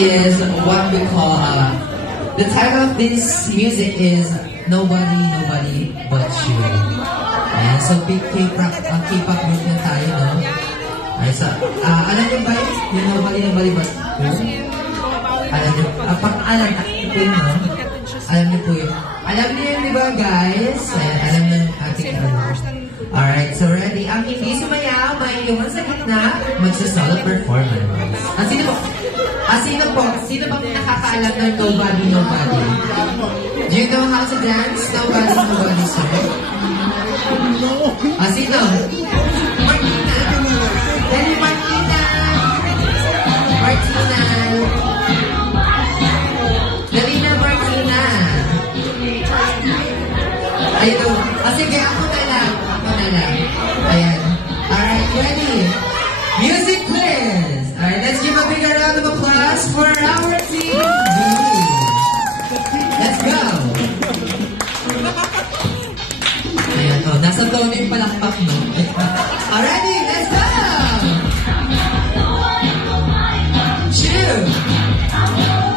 is what we call, the title of this music is Nobody, Nobody But You. Ayan, so big K-pop group na tayo, no? Ayan, so, alam niyo ba yung Nobody, Nobody But You? Alam niyo, alam po yun, no? Alam niyo po yun. Alam niyo yun, di ba, guys? Ayan, alam ng ating Alright, so ready. Ang hindi sumayaw, may iwan sa gitna, magsa-solo performance. Sino bang nakakaalam ng Nobody, Nobody? Do you know how to dance? Nobody, Nobody, sir? Sino? Martina. Dali, Martina. Martina. Dali na, Martina. Ayun. Sige, ako na lang. Ayan. Alright, ready? Music, please. Alright, let's give a big round of applause for our team. Let's go. Ayan, nasa tono yung palakpak, no? Alrighty, let's go. Two.